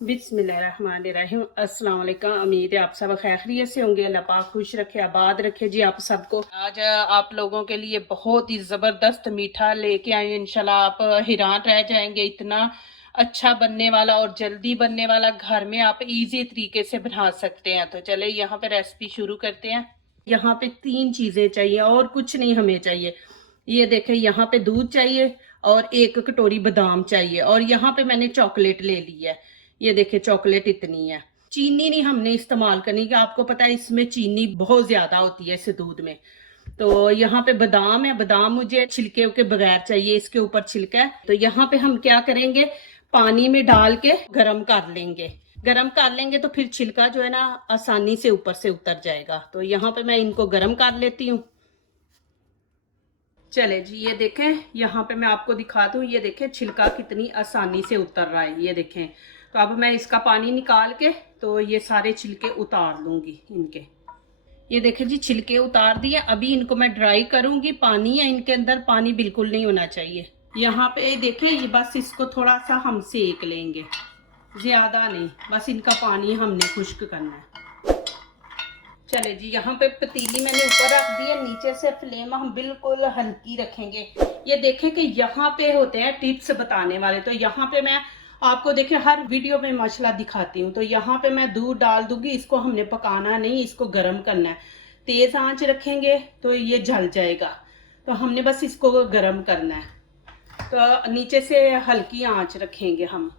बिस्मिल्लाहिर्रहमानिर्रहीम। अस्सलाम वालेकुम। उम्मीद है आप सब खैरियत से होंगे। अल्लाह पाक खुश रखे, आबाद रखे जी आप सबको। आज आप लोगों के लिए बहुत ही ज़बरदस्त मीठा लेके आए। इंशाल्लाह आप हैरान रह जाएंगे, इतना अच्छा बनने वाला और जल्दी बनने वाला, घर में आप इजी तरीके से बना सकते हैं। तो चले यहाँ पे रेसिपी शुरू करते हैं। यहाँ पे 3 चीज़ें चाहिए और कुछ नहीं हमें चाहिए। ये देखें, यहाँ पे दूध चाहिए और 1 कटोरी बादाम चाहिए और यहाँ पे मैंने चॉकलेट ले ली है। ये देखें, चॉकलेट इतनी है। चीनी नहीं हमने इस्तेमाल करनी, कि आपको पता है इसमें चीनी बहुत ज्यादा होती है इस दूध में। तो यहाँ पे बादाम है, बादाम मुझे छिलके के बगैर चाहिए, इसके ऊपर छिलका है। तो यहाँ पे हम क्या करेंगे, पानी में डाल के गरम कर लेंगे। गरम कर लेंगे तो फिर छिलका जो है ना आसानी से ऊपर से उतर जाएगा। तो यहाँ पे मैं इनको गरम कर लेती हूँ। चले जी, ये देखें, यहाँ पे मैं आपको दिखा दूँ। ये देखें छिलका कितनी आसानी से उतर रहा है, ये देखें। तो अब मैं इसका पानी निकाल के तो ये सारे छिलके उतार लूंगी इनके। ये देखें जी, छिलके उतार दिए। अभी इनको मैं ड्राई करूंगी। पानी है इनके अंदर, पानी बिल्कुल नहीं होना चाहिए। यहाँ पे देखें, ये बस इसको थोड़ा सा हम सेक लेंगे, ज्यादा नहीं, बस इनका पानी हमने खुश्क करना है। चले जी, यहाँ पे पतीली मैंने ऊपर रख दी है, नीचे से फ्लेम हम बिल्कुल हल्की रखेंगे। ये देखें कि यहाँ पे होते हैं टिप्स बताने वाले। तो यहाँ पे मैं आपको देखें हर वीडियो में मसला दिखाती हूँ। तो यहाँ पे मैं दूध डाल दूंगी। इसको हमने पकाना नहीं, इसको गर्म करना है। तेज आंच रखेंगे तो ये जल जाएगा। तो हमने बस इसको गर्म करना है। तो नीचे से हल्की आंच रखेंगे हम।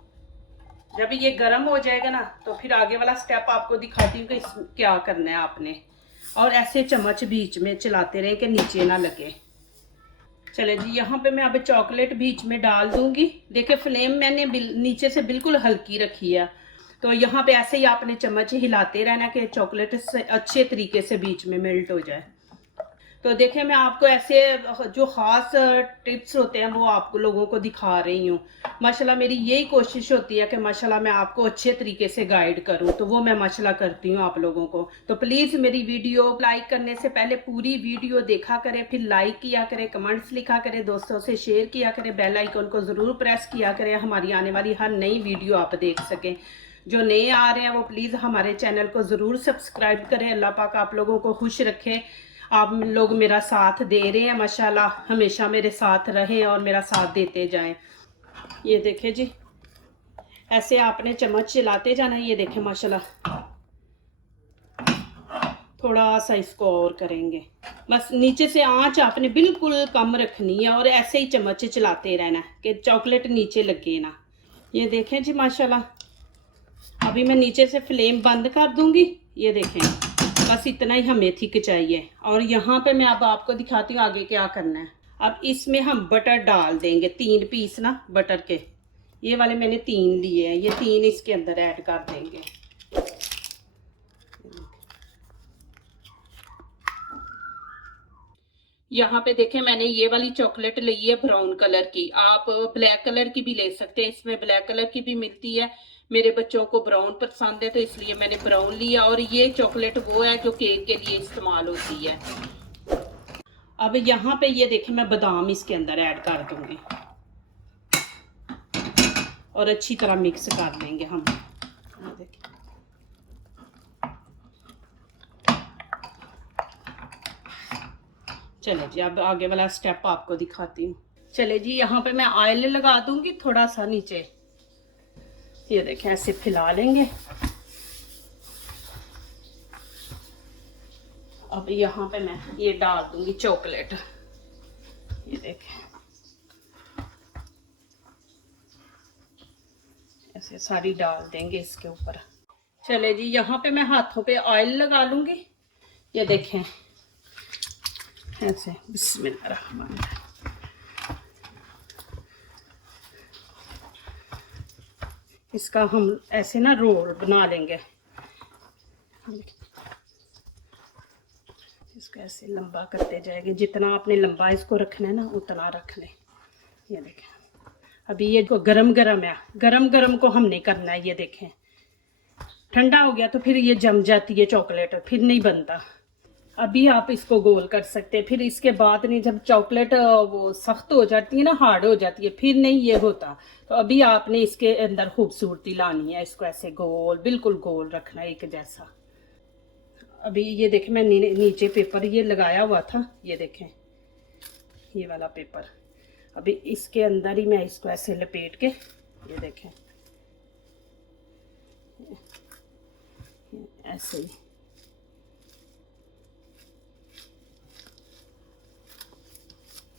जब ये गर्म हो जाएगा ना तो फिर आगे वाला स्टेप आपको दिखाती हूँ कि क्या करना है आपने। और ऐसे चम्मच बीच में चलाते रहे कि नीचे ना लगे। चले जी, यहाँ पे मैं अब चॉकलेट बीच में डाल दूंगी। देखिए फ्लेम मैंने नीचे से बिल्कुल हल्की रखी है। तो यहाँ पे ऐसे ही आपने चम्मच हिलाते रहना कि चॉकलेट से अच्छे तरीके से बीच में मेल्ट हो जाए। तो देखें, मैं आपको ऐसे जो ख़ास टिप्स होते हैं वो आपको लोगों को दिखा रही हूँ। माशाल्लाह मेरी यही कोशिश होती है कि माशाल्लाह मैं आपको अच्छे तरीके से गाइड करूँ। तो वो मैं माशाल्लाह करती हूँ आप लोगों को। तो प्लीज़ मेरी वीडियो लाइक करने से पहले पूरी वीडियो देखा करें, फिर लाइक किया करें, कमेंट्स लिखा करें, दोस्तों से शेयर किया करें, बेल आइकन को ज़रूर प्रेस किया करें, हमारी आने वाली हर नई वीडियो आप देख सकें। जो नए आ रहे हैं वो प्लीज़ हमारे चैनल को ज़रूर सब्सक्राइब करें। अल्लाह पाक आप लोगों को खुश रखे। आप लोग मेरा साथ दे रहे हैं, माशाल्लाह हमेशा मेरे साथ रहें और मेरा साथ देते जाएं। ये देखें जी, ऐसे आपने चम्मच चलाते जाना। ये देखें माशाल्लाह, थोड़ा सा इसको और करेंगे। बस नीचे से आंच आपने बिल्कुल कम रखनी है और ऐसे ही चम्मच चलाते रहना कि चॉकलेट नीचे लगे ना। ये देखें जी माशाल्लाह, अभी मैं नीचे से फ्लेम बंद कर दूंगी। ये देखें, बस इतना ही हमें थिक चाहिए। और यहाँ पे मैं अब आपको दिखाती हूँ आगे क्या करना है। अब इसमें हम बटर डाल देंगे, 3 पीस ना बटर के। ये वाले मैंने 3 लिए हैं, ये 3 इसके अंदर ऐड कर देंगे। यहाँ पे देखें, मैंने ये वाली चॉकलेट ली है ब्राउन कलर की। आप ब्लैक कलर की भी ले सकते हैं, इसमें ब्लैक कलर की भी मिलती है। मेरे बच्चों को ब्राउन पसंद है तो इसलिए मैंने ब्राउन लिया। और ये चॉकलेट वो है जो केक के लिए इस्तेमाल होती है। अब यहाँ पे ये देखें, मैं बादाम इसके अंदर ऐड कर दूंगी और अच्छी तरह मिक्स कर लेंगे हम। देखें, चले जी, अब आगे वाला स्टेप आपको दिखाती हूँ। चले जी, यहाँ पे मैं ऑयल लगा दूंगी थोड़ा सा नीचे। ये देखें, ऐसे फैला लेंगे। अब यहाँ पे मैं ये डाल दूंगी चॉकलेट। ये देखें, ऐसे सारी डाल देंगे इसके ऊपर। चले जी, यहाँ पे मैं हाथों पे ऑयल लगा लूंगी। ये देखें ऐसे, बिस्मिल्लाहिर्रहमानिर्रहीम। इसका हम ऐसे ना रोल बना लेंगे। इसको ऐसे लंबा करते जाएंगे। जितना आपने लंबा इसको रखना है ना उतना रख लें। ये देखें, अभी ये जो गरम गरम है, गरम गरम को हमने करना है। ये देखें, ठंडा हो गया तो फिर ये जम जाती है चॉकलेट, फिर नहीं बनता। अभी आप इसको गोल कर सकते हैं, फिर इसके बाद नहीं, जब चॉकलेट वो सख्त हो जाती है ना, हार्ड हो जाती है, फिर नहीं ये होता। तो अभी आपने इसके अंदर खूबसूरती लानी है, इसको ऐसे गोल, बिल्कुल गोल रखना है, एक जैसा। अभी ये देखें, मैं नीचे पेपर ये लगाया हुआ था, ये देखें ये वाला पेपर। अभी इसके अंदर ही मैं इसको ऐसे लपेट के, ये देखें ऐसे ही,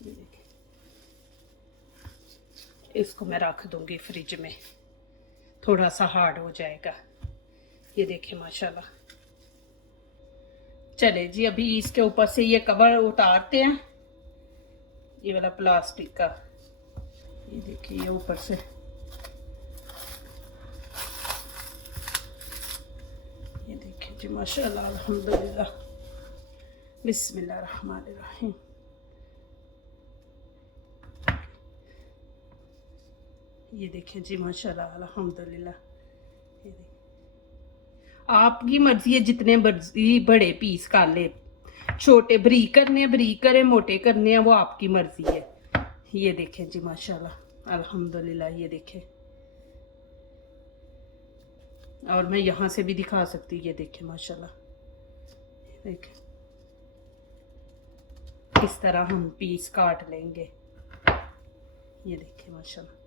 ये देखें, इसको मैं रख दूंगी फ्रिज में, थोड़ा सा हार्ड हो जाएगा। ये देखें माशाल्लाह। चले जी, अभी इसके ऊपर से ये कवर उतारते हैं, ये वाला प्लास्टिक का। ये देखिए ये ऊपर से, ये देखिए जी माशाल्लाह अल्हम्दुलिल्लाह। बिस्मिल्लाहिर्रहमानिर्रहीम। ये देखिए जी माशाल्लाह अल्हम्दुलिल्लाह। ये देखिए, आपकी मर्जी है, जितने मर्जी बड़े पीस कर ले, छोटे बरीक करने हैं बरीक करें, मोटे करने हैं वो आपकी मर्जी है। ये देखें जी माशाल्लाह अल्हम्दुलिल्लाह। ये देखें, और मैं यहाँ से भी दिखा सकती हूँ, ये देखें माशाल्लाह। देखें इस तरह हम पीस काट लेंगे, ये देखें माशाल्लाह।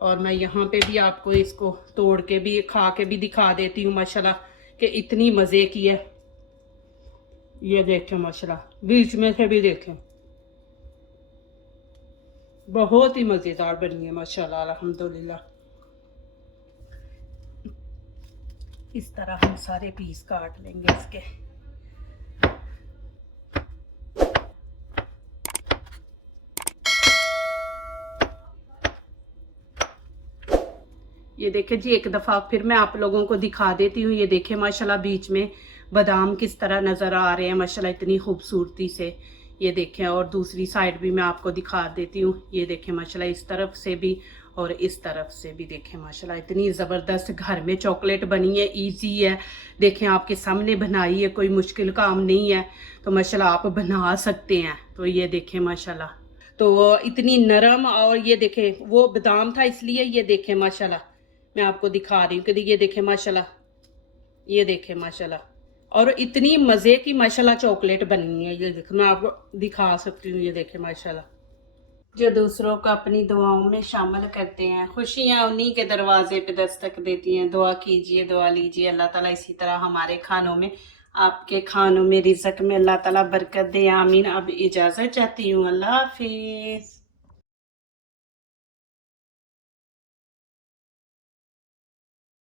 और मैं यहाँ पे भी आपको इसको तोड़ के भी खा के भी दिखा देती हूँ माशाल्लाह, कि इतनी मज़े की है। ये देखें माशाल्लाह, बीच में से भी देखें, बहुत ही मज़ेदार बनी है माशाल्लाह अल्हम्दुलिल्लाह। इस तरह हम सारे पीस काट लेंगे इसके। ये देखें जी, एक दफ़ा फिर मैं आप लोगों को दिखा देती हूँ। ये देखें माशाल्लाह, बीच में बादाम किस तरह नज़र आ रहे हैं माशाल्लाह, इतनी खूबसूरती से। ये देखें, और दूसरी साइड भी मैं आपको दिखा देती हूँ। ये देखें माशाल्लाह, इस तरफ से भी और इस तरफ से भी देखें माशाल्लाह, इतनी ज़बरदस्त घर में चॉकलेट बनी है, इजी है। देखें आपके सामने बनाई है, कोई मुश्किल काम नहीं है, तो माशाल्लाह आप बना सकते हैं। तो ये देखें माशाल्लाह, तो इतनी नरम, और ये देखें वो बादाम था इसलिए, ये देखें माशाल्लाह मैं आपको दिखा रही हूँ कि ये देखें माशाल्लाह, ये देखें माशाल्लाह, और इतनी मज़े की माशाल्लाह चॉकलेट बनी है। ये देखो मैं आपको दिखा सकती हूँ, ये देखें माशाल्लाह। जो दूसरों को अपनी दुआओं में शामिल करते हैं, खुशियाँ उन्हीं के दरवाजे पे दस्तक देती हैं। दुआ कीजिए, दुआ लीजिए, अल्लाह ताला इसी तरह हमारे खानों में, आपके खानों में, रिज़्क़ में अल्लाह ताला बरकत दे, आमीन। अब इजाज़त चाहती हूँ, अल्लाह हाफिज़।